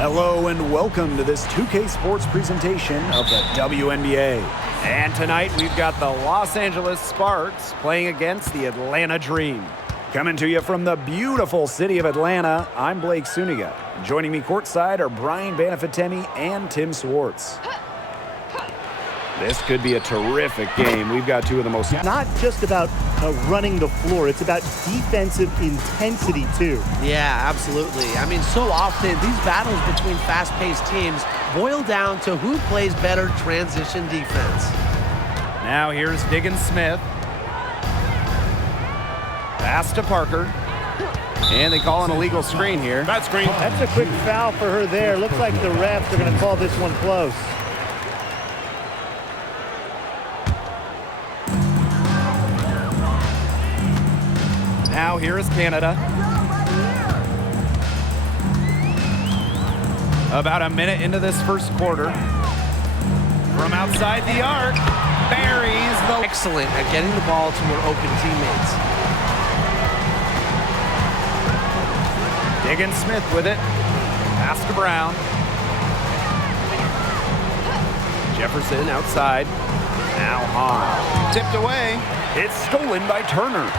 Hello and welcome to this 2K Sports presentation of the WNBA. And tonight we've got the Los Angeles Sparks playing against the Atlanta Dream. Coming to you from the beautiful city of Atlanta, I'm Blake Suniga. Joining me courtside are Brian Banafitemi and Tim Swartz. This could be a terrific game. We've got two of the most... Not just about running the floor. It's about defensive intensity, too. Yeah, absolutely. I mean, so often these battles between fast-paced teams boil down to who plays better transition defense. Now here's Smith. Pass to Parker. And they call an illegal screen here. Bad screen. That's a quick foul for her there. Looks like the refs are going to call this one close. Now here is Canada. About a minute into this first quarter. From outside the arc, buries the... Excellent at getting the ball to her open teammates. Smith with it. Pass to Brown. Jefferson outside. Now Hahn. Tipped away. It's stolen by Turner.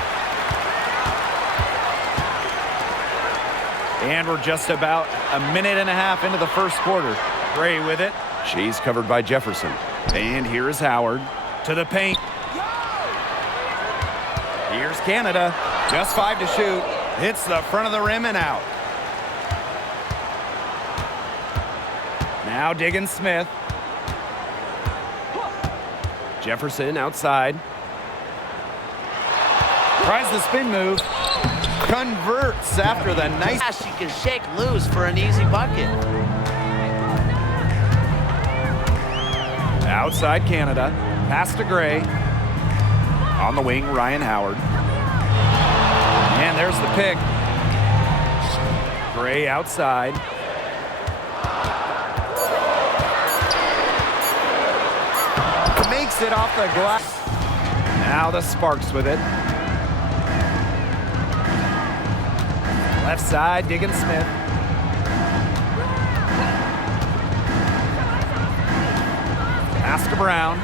And we're just about a minute and a half into the first quarter. Gray with it. She's covered by Jefferson. And here is Howard to the paint. Here's Canada. Just 5 to shoot. Hits the front of the rim and out. Now Smith. Jefferson outside. Tries the spin move. Converts after the nice... She can shake loose for an easy bucket. Outside Canada. Pass to Gray. On the wing, Ryan Howard. And there's the pick. Gray outside. Makes it off the glass. Now the Sparks with it. Left side, Smith. Pass to Brown.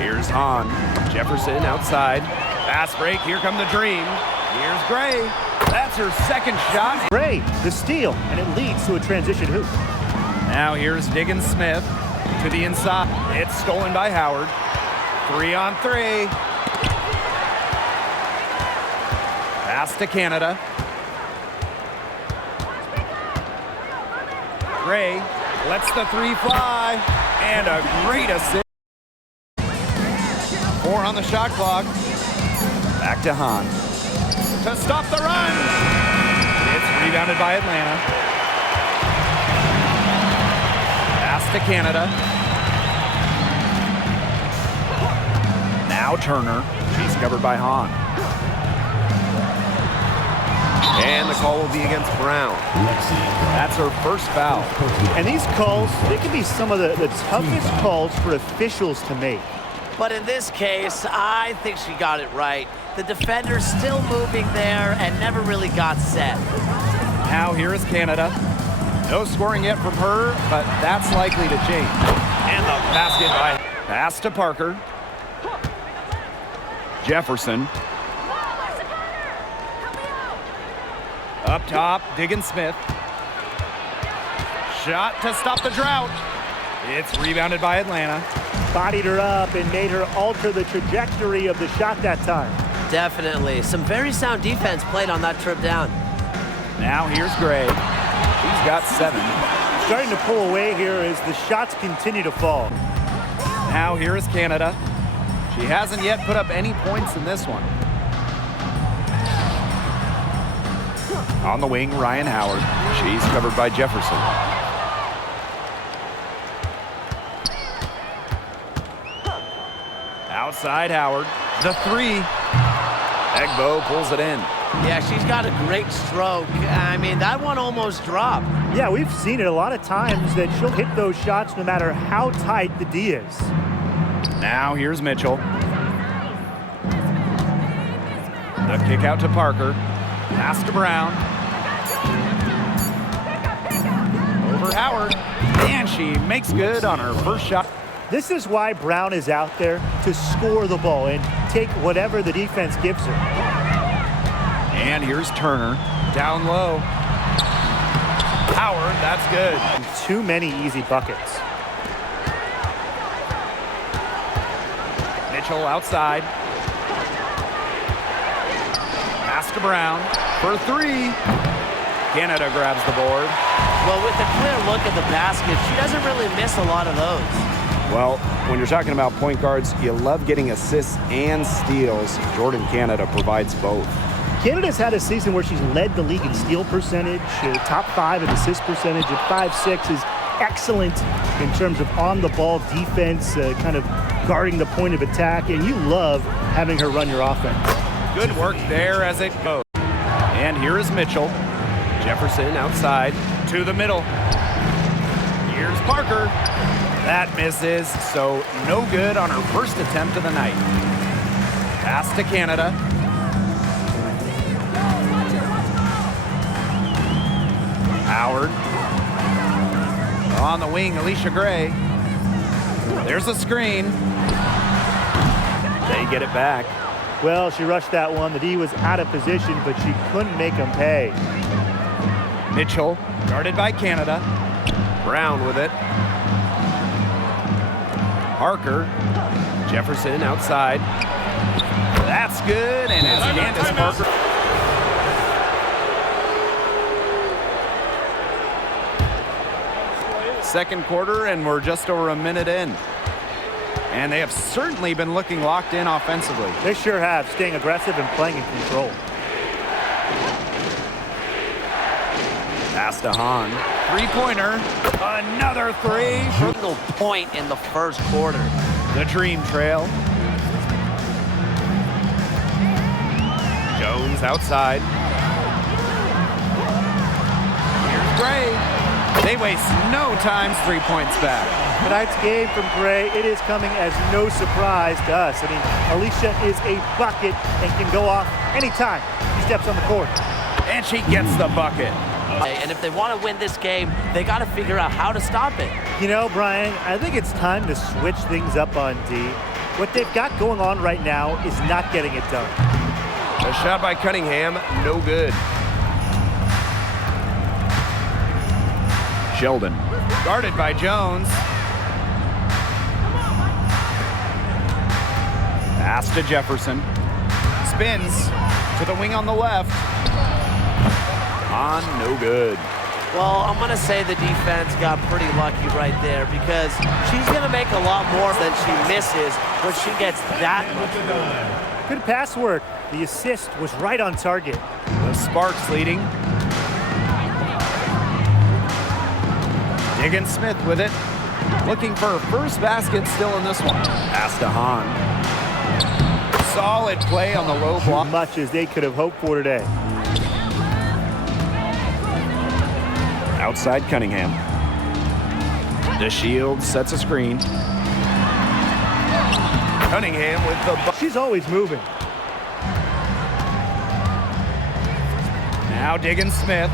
Here's Hahn. Jefferson outside. Pass break. Here come the Dream. Here's Gray. That's her second shot. Gray, the steal, and it leads to a transition hoop. Now here's Smith to the inside. It's stolen by Howard. 3-on-3. Pass to Canada. Gray lets the 3 fly. And a great assist. 4 on the shot clock. Back to Hahn. To stop the run. It's rebounded by Atlanta. Pass to Canada. Now Turner. She's covered by Hahn. And the call will be against Brown. That's her first foul. And these calls, they can be some of the toughest calls for officials to make. But in this case, I think she got it right. The defender's still moving there and never really got set. Now here is Canada. No scoring yet from her, but that's likely to change. And the basket by... Pass to Parker. Jefferson. Up top, Smith. Shot to stop the drought. It's rebounded by Atlanta. Bodied her up and made her alter the trajectory of the shot that time. Definitely. Some very sound defense played on that trip down. Now here's Gray. She's got 7. Starting to pull away here as the shots continue to fall. Now here is Canada. She hasn't yet put up any points in this one. On the wing, Ryan Howard. She's covered by Jefferson. Outside Howard. The 3. Egbo pulls it in. Yeah, she's got a great stroke. I mean, that one almost dropped. Yeah, we've seen it a lot of times that she'll hit those shots no matter how tight the D is. Now here's Mitchell. The kick out to Parker. Pass to Brown. for Howard. And she makes good on her first shot. This is why Brown is out there, to score the ball and take whatever the defense gives her. And here's Turner. Down low. Howard, that's good. Too many easy buckets. Mitchell outside. Pass to Brown for three. Canada grabs the board. Well, with a clear look at the basket, she doesn't really miss a lot of those. Well, when you're talking about point guards, you love getting assists and steals. Jordan Canada provides both. Canada's had a season where she's led the league in steal percentage, top 5 in assist percentage at 5'6" is excellent in terms of on-the-ball defense, kind of guarding the point of attack, and you love having her run your offense. Good work there as it goes. And here is Mitchell. Jefferson outside to the middle. Here's Parker. That misses, so no good on her first attempt of the night. Pass to Canada. Howard. On the wing, Alicia Gray. There's a screen. They get it back. Well, she rushed that one. The D was out of position, but she couldn't make them pay. Mitchell, guarded by Canada. Brown with it. Parker. Jefferson outside. That's good, and it's Candace Parker. Second quarter, and we're just over a minute in. And they have certainly been looking locked in offensively. They sure have, staying aggressive and playing in control. Pass to Hahn. Three-pointer. Another three. Single point in the first quarter. The dream trail. Jones outside. Here's Gray. They waste no time, 3 points back. Tonight's game from Gray, it is coming as no surprise to us. I mean, Alicia is a bucket and can go off anytime she steps on the court. And she gets the bucket. And if they want to win this game, they got to figure out how to stop it. You know, Brian, I think it's time to switch things up on D. What they've got going on right now is not getting it done. A shot by Cunningham, no good. Sheldon, guarded by Jones. Pass to Jefferson. Spins to the wing on the left. On, no good. Well, I'm going to say the defense got pretty lucky right there because she's going to make a lot more than she misses when she gets that much. Good pass work. The assist was right on target. The Sparks leading. Diggins Smith with it. Looking for her first basket still in this one. Pass to Hahn. Solid play on the low block. As much as they could have hoped for today. Outside Cunningham. DeShields sets a screen. Cunningham with the... She's always moving. Now Diggins Smith.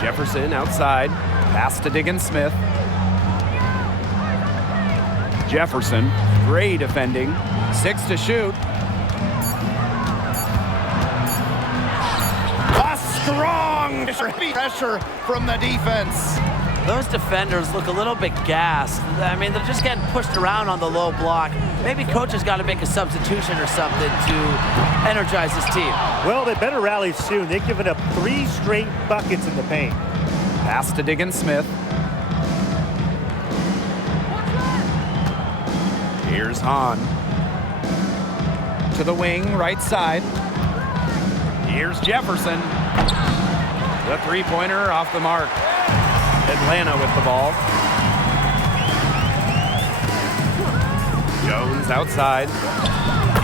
Jefferson outside. Pass to Diggins Smith. Jefferson, Gray defending. 6 to shoot. A strong pressure from the defense. Those defenders look a little bit gassed. I mean, they're just getting pushed around on the low block. Maybe coach has got to make a substitution or something to energize his team. Well, they better rally soon. They've given up 3 straight buckets in the paint. Pass to Diggins Smith. Here's Hahn. To the wing, right side. Here's Jefferson. The three-pointer off the mark. Atlanta with the ball. Jones outside.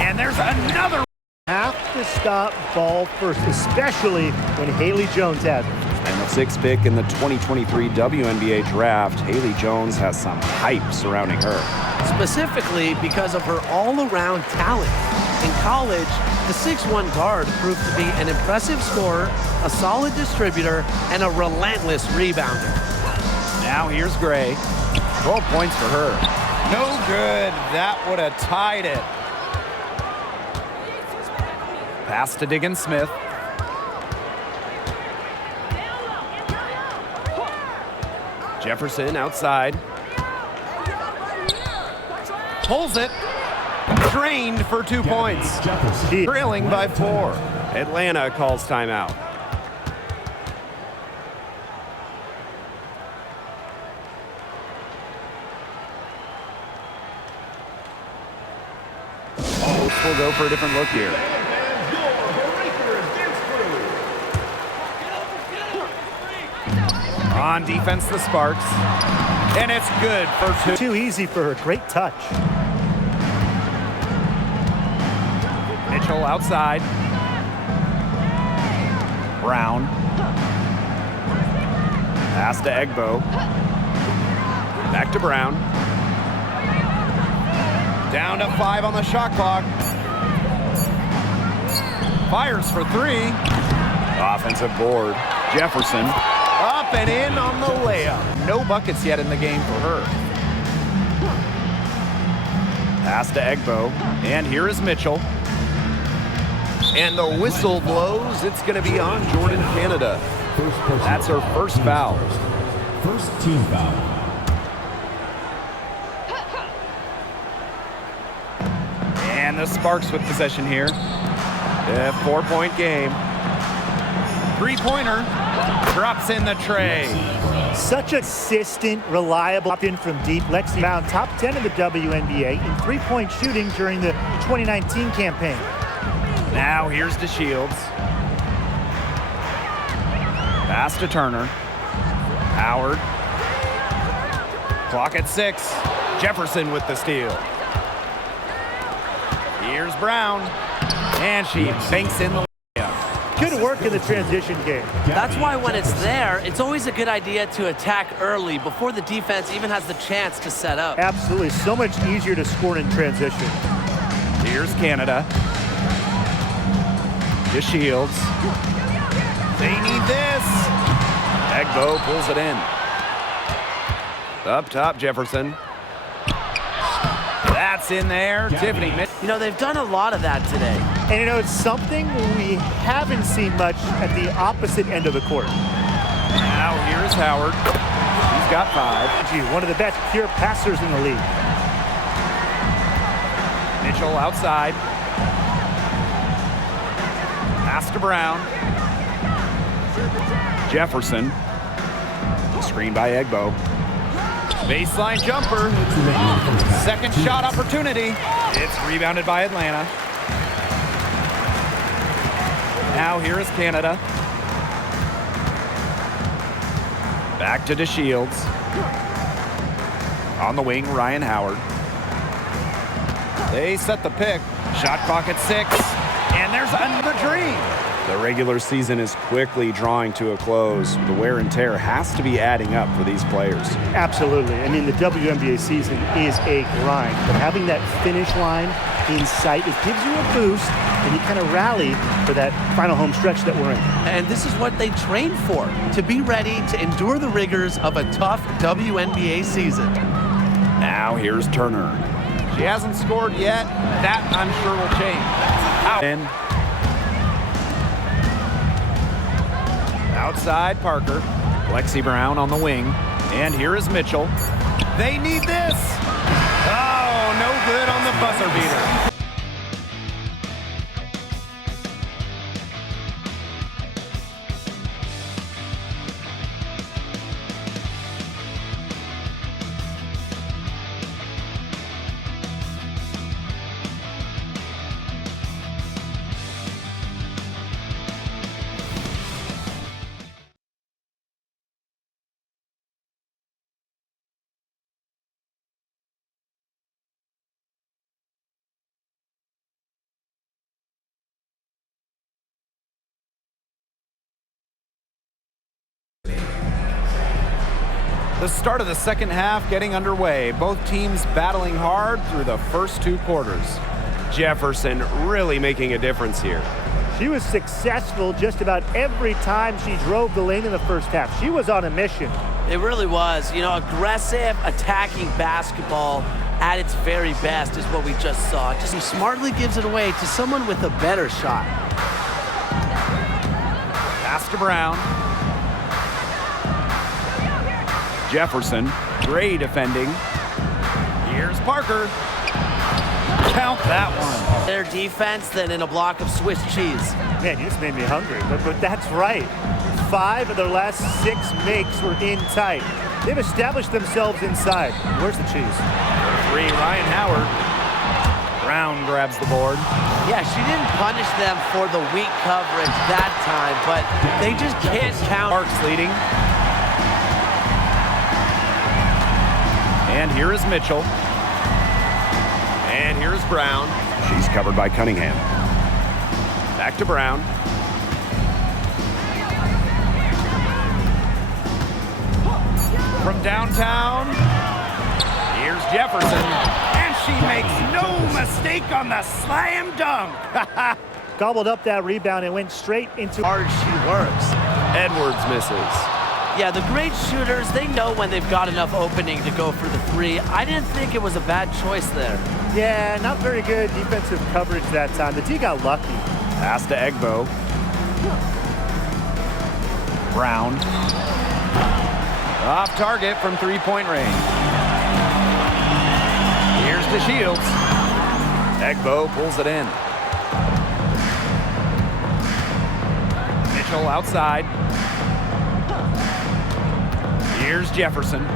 And there's another. Have to stop ball first, especially when Haley Jones has it. And the 6th pick in the 2023 WNBA draft, Haley Jones has some hype surrounding her. Specifically because of her all-around talent. In college, the 6'1 guard proved to be an impressive scorer, a solid distributor, and a relentless rebounder. Now here's Gray. 12 points for her. No good. That would have tied it. Pass to Diggins Smith. Jefferson outside. Pulls it. Drained for 2 points. Trailing by 4. Atlanta calls timeout. We'll go for a different look here. On defense, the Sparks. And it's good for 2. Too easy for her. Great touch. Mitchell outside. Brown. Pass to Egbo. Back to Brown. Down to 5 on the shot clock. Fires for 3. Offensive board. Jefferson. Up and in on the layup. No buckets yet in the game for her. Pass to Egbo. And here is Mitchell. And the whistle blows. It's going to be on Jordan Canada. That's her first foul. First team foul. And the Sparks with possession here. A 4-point game. 3-pointer. Drops in the tray. Such a consistent, reliable in from deep. Lexi Brown, top 10 in the WNBA in three-point shooting during the 2019 campaign. Now here's DeShields. Pass to Turner. Howard. Clock at 6. Jefferson with the steal. Here's Brown. And she banks in the layup. Good work in the transition game. That's why when it's there, it's always a good idea to attack early before the defense even has the chance to set up. Absolutely. So much easier to score in transition. Here's Canada. DeShields. They need this. Egbo pulls it in. Up top, Jefferson. That's in there. Tiffany. You know, they've done a lot of that today. And you know, it's something we haven't seen much at the opposite end of the court. Now here's Howard. He's got 5. Gee, one of the best pure passers in the league. Mitchell outside. Pass to Brown. Jefferson. Screen by Egbo. Baseline jumper. Second shot opportunity. It's rebounded by Atlanta. Now here is Canada. Back to DeShields. On the wing, Ryan Howard. They set the pick. Shot clock at 6. And there's another dream. The regular season is quickly drawing to a close. The wear and tear has to be adding up for these players. Absolutely. I mean, the WNBA season is a grind, but having that finish line in sight, it gives you a boost, and you kind of rally for that final home stretch that we're in. And this is what they train for, to be ready to endure the rigors of a tough WNBA season. Now here's Turner. She hasn't scored yet. That, I'm sure, will change. Out. And outside, Parker. Lexi Brown on the wing. And here is Mitchell. They need this. Oh, no good on the buzzer beater. The start of the second half getting underway. Both teams battling hard through the first 2 quarters. Jefferson really making a difference here. She was successful just about every time she drove the lane in the first half. She was on a mission. It really was. You know, aggressive, attacking basketball at its very best is what we just saw. Just smartly gives it away to someone with a better shot. Pass to Brown. Jefferson, great defending. Here's Parker. Count that one. Their defense than in a block of Swiss cheese. Man, you just made me hungry, but that's right. 5 of their last 6 makes were in tight. They've established themselves inside. Where's the cheese? 3, Ryan Howard. Brown grabs the board. Yeah, she didn't punish them for the weak coverage that time, but they just can't count. Parks leading. And here is Mitchell. And here's Brown. She's covered by Cunningham. Back to Brown. From downtown, here's Jefferson. And she makes no mistake on the slam dunk. Gobbled up that rebound and went straight into... Hard she works. Edwards misses. Yeah, the great shooters, they know when they've got enough opening to go for the 3. I didn't think it was a bad choice there. Yeah, not very good defensive coverage that time. The D got lucky. Pass to Egbo. Brown. Off target from three-point range. Here's to Shields. Egbo pulls it in. Mitchell outside. Here's Jefferson.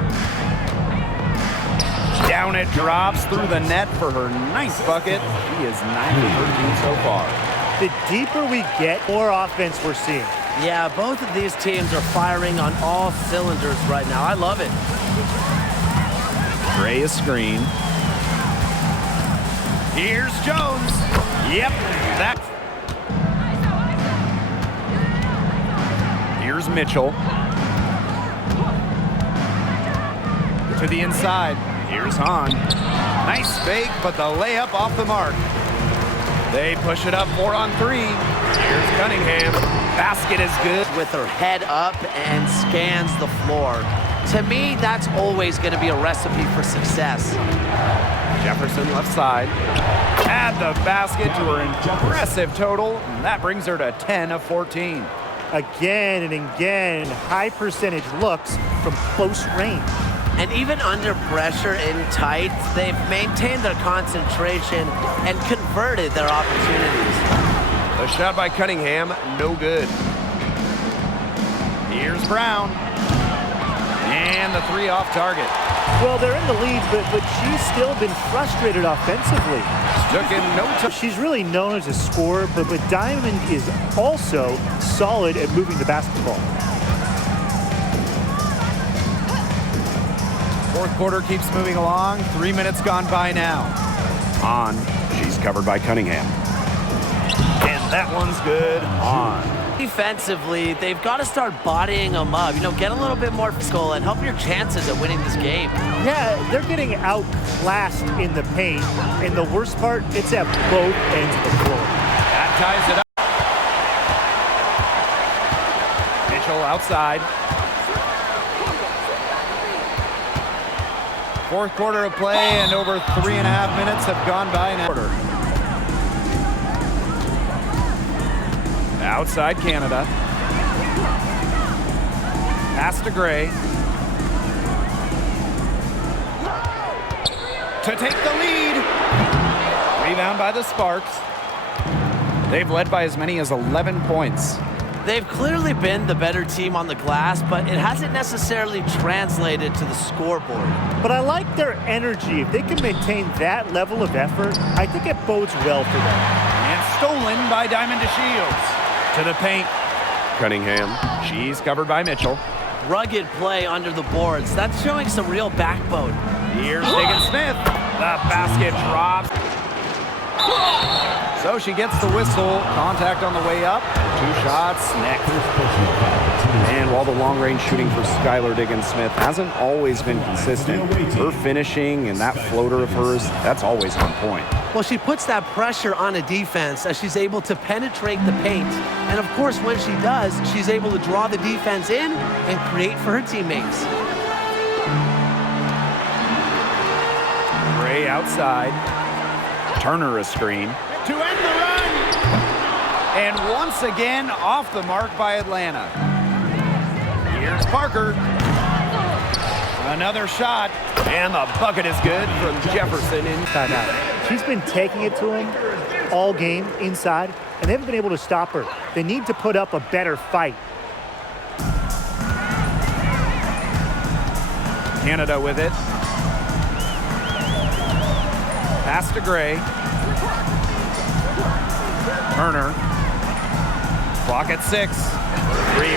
Down it drops through the net for her 9th bucket. She is 9 for 13 so far. The deeper we get, more offense we're seeing. Yeah, both of these teams are firing on all cylinders right now. I love it. Gray a screen. Here's Jones. Yep, that. Here's Mitchell. To the inside. Here's Hahn. Nice fake, but the layup off the mark. They push it up 4 on 3. Here's Cunningham. Basket is good. With her head up and scans the floor. To me, that's always going to be a recipe for success. Jefferson left side. Add the basket to her impressive total. And that brings her to 10 of 14. Again and again, high percentage looks from close range. And even under pressure in tight, they've maintained their concentration and converted their opportunities. A shot by Cunningham, no good. Here's Brown. And the 3 off target. Well, they're in the lead, but she's still been frustrated offensively. Took in no time. She's really known as a scorer, but Diamond is also solid at moving the basketball. 4th quarter keeps moving along. 3 minutes gone by now. On. She's covered by Cunningham. And that one's good. On. Defensively, they've got to start bodying them up. You know, get a little bit more physical and help your chances at winning this game. Yeah, they're getting outclassed in the paint. And the worst part, it's at both ends of the floor. That ties it up. Mitchell outside. 4th quarter of play, and over 3.5 minutes have gone by in quarter. Outside Canada. Pass to Gray. To take the lead. Rebound by the Sparks. They've led by as many as 11 points. They've clearly been the better team on the glass, but it hasn't necessarily translated to the scoreboard. But I like their energy. If they can maintain that level of effort, I think it bodes well for them. And stolen by Diamond to Shields. To the paint. Cunningham. She's covered by Mitchell. Rugged play under the boards. That's showing some real backbone. Here's Diggin Smith. The basket drops. So she gets the whistle. Contact on the way up. 2 shots. Next. And while the long-range shooting for Skylar Diggins-Smith hasn't always been consistent, her finishing and that floater of hers, that's always on point. Well, she puts that pressure on a defense as she's able to penetrate the paint. And of course, when she does, she's able to draw the defense in and create for her teammates. Gray outside. Turner a screen. To end the run. And once again, off the mark by Atlanta. Here's Parker. Another shot. And the bucket is good from Jefferson inside out. She's been taking it to him all game inside, and they haven't been able to stop her. They need to put up a better fight. Canada with it. Pass to Gray. Turner. Clock at 6.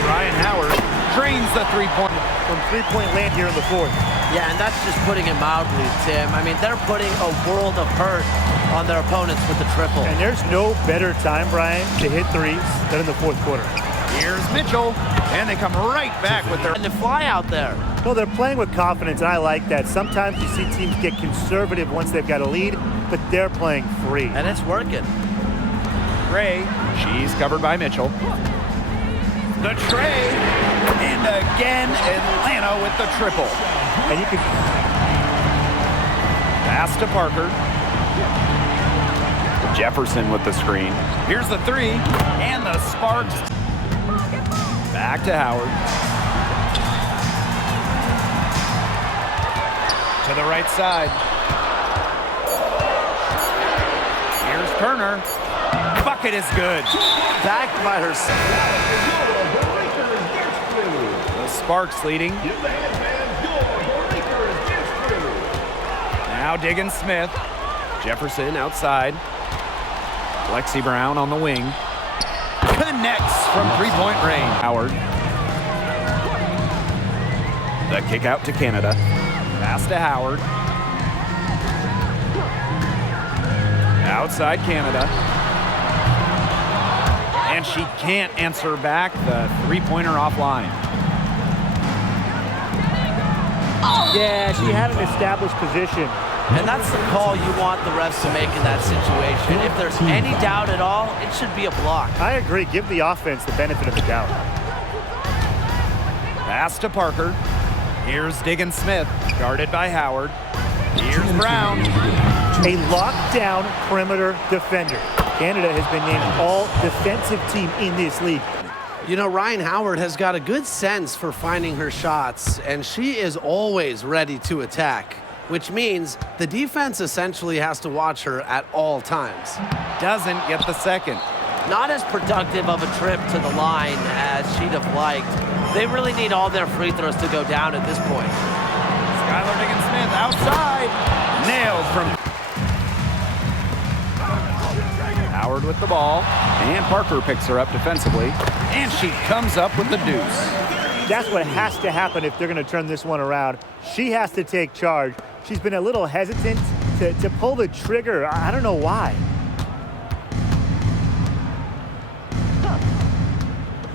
Ryan Howard drains the three-point. From three-point land here in the fourth. Yeah, and that's just putting it mildly, Tim. I mean, they're putting a world of hurt on their opponents with the triple. And there's no better time, Brian, to hit threes than in the fourth quarter. Here's Mitchell, and they come right back with their... And they fly out there. Well, they're playing with confidence, and I like that. Sometimes you see teams get conservative once they've got a lead, but they're playing free. And it's working. Gray, she's covered by Mitchell. The tray, and again, Atlanta with the triple. And you can... Pass to Parker. Jefferson with the screen. Here's the three, and the Sparks. Back to Howard. To the right side. Here's Turner. Bucket is good. Back by herself. The Sparks leading. Now Diggins Smith. Jefferson outside. Lexi Brown on the wing. Connects from three-point range. Howard. The kick out to Canada. Pass to Howard. Outside Canada. And she can't answer back the three-pointer offline. Yeah, she had an established position. And that's the call you want the refs to make in that situation. If there's any doubt at all, it should be a block. I agree. Give the offense the benefit of the doubt. Pass to Parker. Here's Diggins Smith, guarded by Howard. Here's Brown. A lockdown perimeter defender. Canada has been named all defensive team in this league. You know, Ryan Howard has got a good sense for finding her shots, and she is always ready to attack, which means the defense essentially has to watch her at all times. Doesn't get the second. Not as productive of a trip to the line as she'd have liked. They really need all their free throws to go down at this point. Skylar Diggins Smith outside. Nailed from Howard with the ball. And Parker picks her up defensively. And she comes up with the deuce. That's what has to happen if they're going to turn this one around. She has to take charge. She's been a little hesitant to pull the trigger. I don't know why.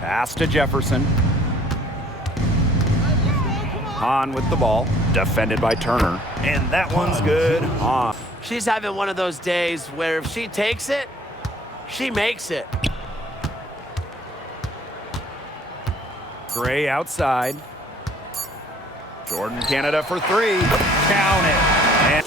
Pass to Jefferson. Hahn with the ball. Defended by Turner. And that one's good. Hahn. She's having one of those days where if she takes it, she makes it. Gray outside. Jordan Canada for three. Count it. And